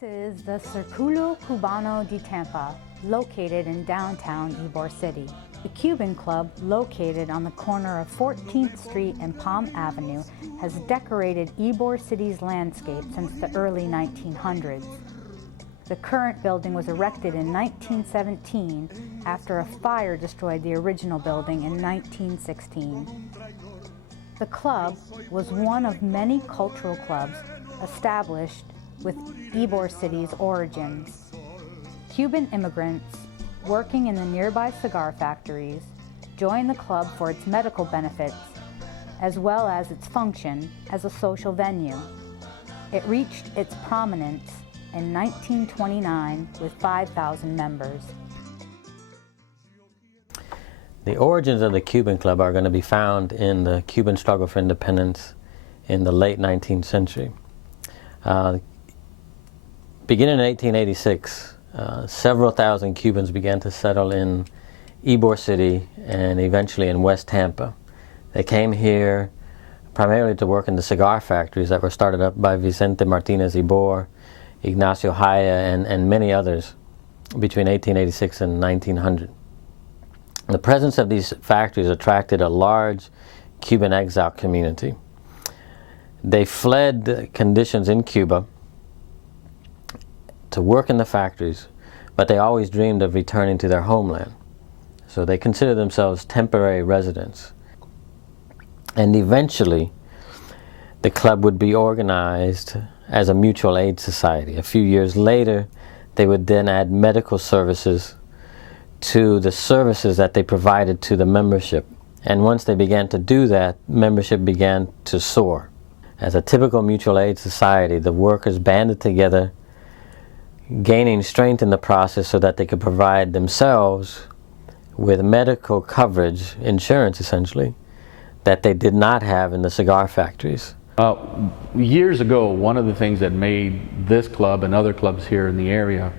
This is the Circulo Cubano de Tampa, located in downtown Ybor City. The Cuban Club, located on the corner of 14th Street and Palm Avenue, has decorated Ybor City's landscape since the early 1900s. The current building was erected in 1917 after a fire destroyed the original building in 1916. The club was one of many cultural clubs established with Ybor City's origins. Cuban immigrants working in the nearby cigar factories joined the club for its medical benefits as well as its function as a social venue. It reached its prominence in 1929 with 5,000 members. The origins of the Cuban Club are going to be found in the Cuban struggle for independence in the late 19th century. Beginning in 1886, several thousand Cubans began to settle in Ybor City and eventually in West Tampa. They came here primarily to work in the cigar factories that were started up by Vicente Martinez Ybor, Ignacio Haya, and many others between 1886 and 1900. The presence of these factories attracted a large Cuban exile community. They fled conditions in Cuba to work in the factories, but they always dreamed of returning to their homeland. So they considered themselves temporary residents. And eventually, the club would be organized as a mutual aid society. A few years later, they would then add medical services to the services that they provided to the membership. And once they began to do that, membership began to soar. As a typical mutual aid society, the workers banded together, gaining strength in the process so that they could provide themselves with medical coverage, insurance essentially, that they did not have in the cigar factories. Years ago, one of the things that made this club and other clubs here in the area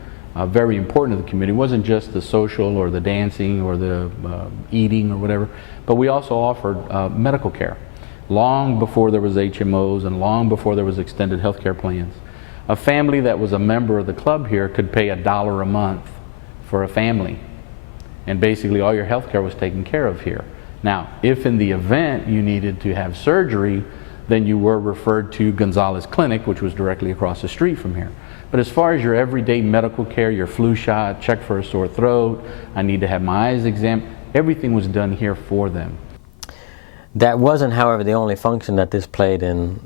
very important to the community wasn't just the social or the dancing or the eating or whatever, but we also offered medical care. Long before there was HMOs and long before there was extended health care plans. A family that was a member of the club here could pay $1 a month for a family, and basically all your health care was taken care of here. Now, if in the event you needed to have surgery, then you were referred to Gonzalez Clinic, which was directly across the street from here. But as far as your everyday medical care, your flu shot, check for a sore throat, I need to have my eyes examined, everything was done here for them. That wasn't, however, the only function that this played in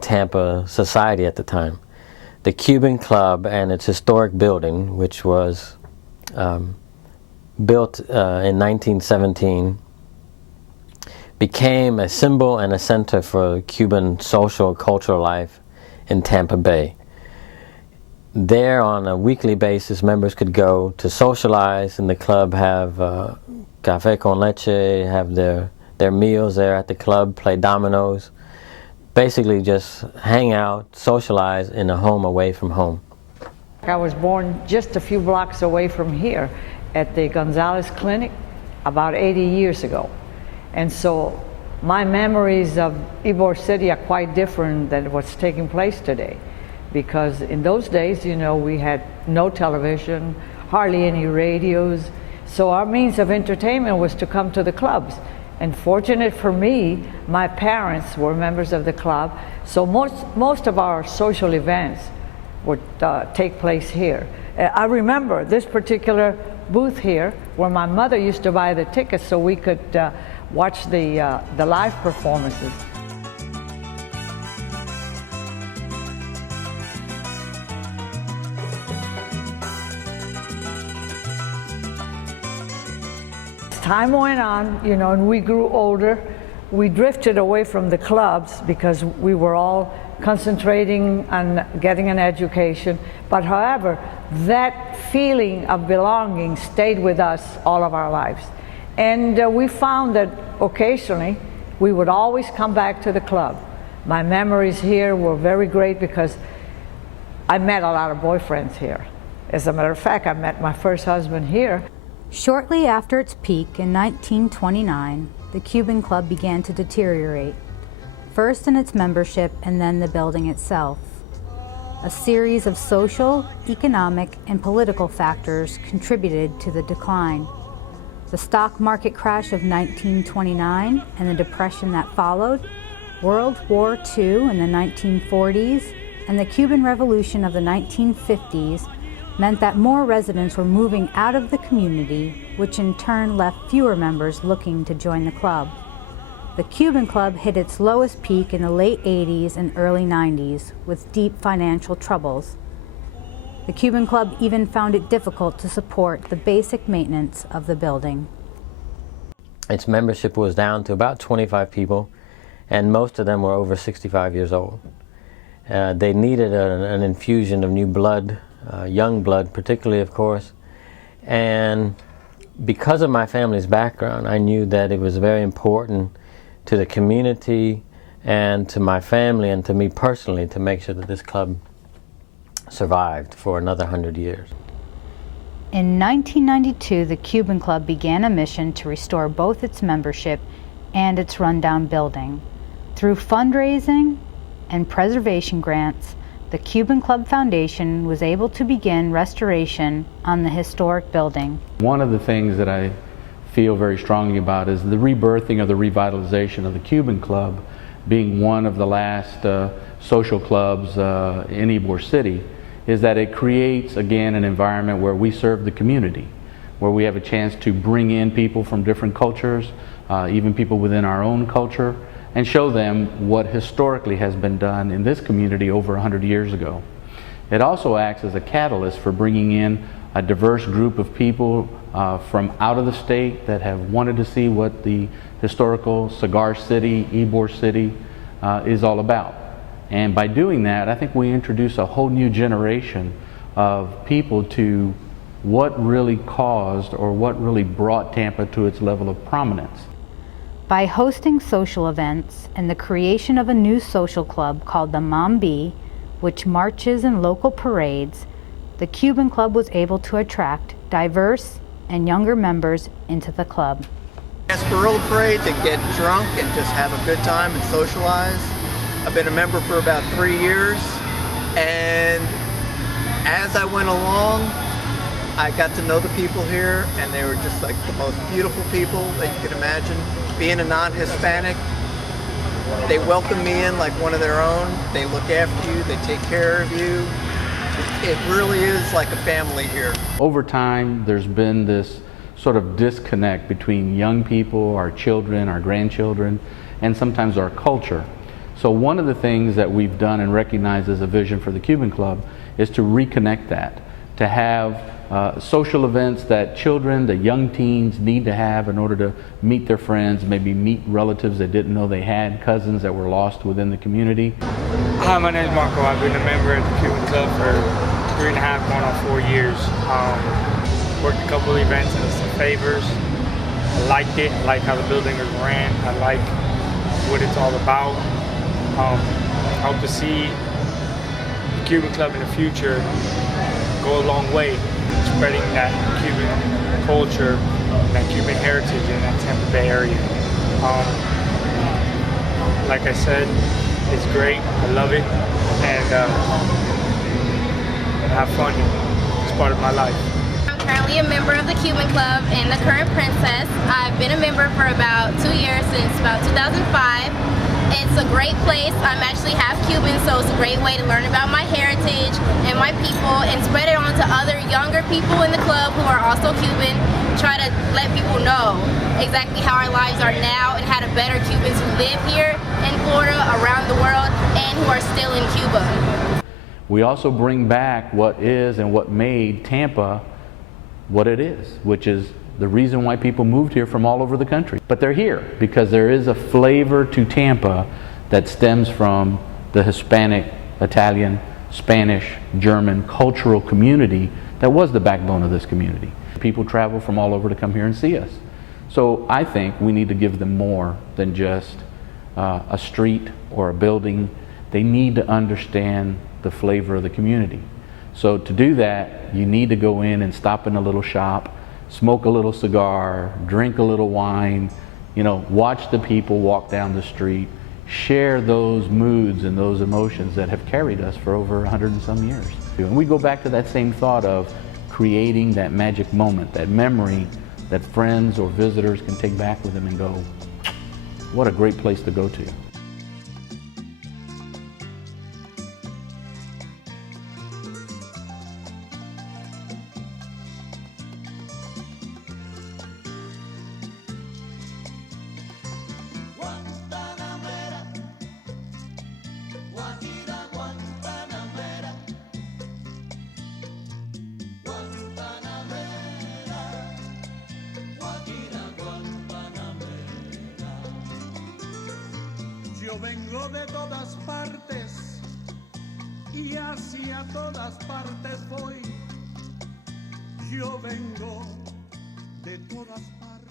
Tampa society at the time. The Cuban Club and its historic building, which was built in 1917, became a symbol and a center for Cuban social cultural life in Tampa Bay. There, on a weekly basis, members could go to socialize in the club, have café con leche, have their meals there at the club, play dominoes, basically just hang out, socialize in a home away from home. I was born just a few blocks away from here at the Gonzalez Clinic about 80 years ago. And so my memories of Ybor City are quite different than what's taking place today. Because in those days, you know, we had no television, hardly any radios. So our means of entertainment was to come to the clubs. And fortunate for me, my parents were members of the club, so most of our social events would take place here. I remember this particular booth here where my mother used to buy the tickets so we could watch the live performances. Time went on, you know, and we grew older. We drifted away from the clubs because we were all concentrating on getting an education. But however, that feeling of belonging stayed with us all of our lives. And we found that occasionally we would always come back to the club. My memories here were very great because I met a lot of boyfriends here. As a matter of fact, I met my first husband here. Shortly after its peak in 1929, the Cuban Club began to deteriorate, first in its membership and then the building itself. A series of social, economic, and political factors contributed to the decline. The stock market crash of 1929 and the depression that followed, World War II in the 1940s, and the Cuban Revolution of the 1950s meant that more residents were moving out of the community, which in turn left fewer members looking to join the club. The Cuban Club hit its lowest peak in the late 80s and early 90s with deep financial troubles. The Cuban Club even found it difficult to support the basic maintenance of the building. Its membership was down to about 25 people, and most of them were over 65 years old. They needed an infusion of new blood, young blood particularly, of course, and because of my family's background, I knew that it was very important to the community and to my family and to me personally to make sure that this club survived for another 100 years. In 1992, the Cuban Club began a mission to restore both its membership and its rundown building. Through fundraising and preservation grants, the Cuban Club Foundation was able to begin restoration on the historic building. One of the things that I feel very strongly about is the rebirthing or the revitalization of the Cuban Club, being one of the last social clubs in Ybor City, is that it creates again an environment where we serve the community, where we have a chance to bring in people from different cultures, even people within our own culture, and show them what historically has been done in this community over 100 years ago. It also acts as a catalyst for bringing in a diverse group of people from out of the state that have wanted to see what the historical cigar city, Ybor City, is all about. And by doing that, I think we introduce a whole new generation of people to what really caused or what really brought Tampa to its level of prominence. By hosting social events and the creation of a new social club called the Mambi, which marches in local parades, the Cuban Club was able to attract diverse and younger members into the club. Gasparilla parade to get drunk and just have a good time and socialize. I've been a member for about 3 years, and as I went along, I got to know the people here, and they were just like the most beautiful people that you can imagine. Being a non-Hispanic, they welcome me in like one of their own. They look after you, they take care of you. It really is like a family here. Over time, there's been this sort of disconnect between young people, our children, our grandchildren, and sometimes our culture. So one of the things that we've done and recognized as a vision for the Cuban Club is to reconnect that, to have social events that children, the young teens need to have in order to meet their friends, maybe meet relatives they didn't know they had, cousins that were lost within the community. Hi, my name is Marco. I've been a member of the Cuban Club for 3.5 going on 4 years. Worked a couple of events and some favors. I liked it. I like how the building is ran. I like what it's all about. I hope to see the Cuban Club in the future go a long way, spreading that Cuban culture, that Cuban heritage in that Tampa Bay area. Like I said, it's great. I love it, and have fun. It's part of my life. I'm currently a member of the Cuban Club and the current princess. I've been a member for about 2 years, since about 2005. It's a great place. I'm actually half Cuban, so it's a great way to learn about my heritage and my people and spread it on to other younger people in the club who are also Cuban. Try to let people know exactly how our lives are now and how to better Cubans who live here in Florida, around the world, and who are still in Cuba. We also bring back what is and what made Tampa what it is, which is the reason why people moved here from all over the country. But they're here because there is a flavor to Tampa that stems from the Hispanic, Italian, Spanish, German cultural community that was the backbone of this community. People travel from all over to come here and see us. So I think we need to give them more than just a street or a building. They need to understand the flavor of the community. So to do that, you need to go in and stop in a little shop, smoke a little cigar, drink a little wine, watch the people walk down the street, share those moods and those emotions that have carried us for over 100 and some years. And we go back to that same thought of creating that magic moment, that memory that friends or visitors can take back with them and go, what a great place to go to. Yo vengo de todas partes y hacia todas partes voy. Yo vengo de todas partes.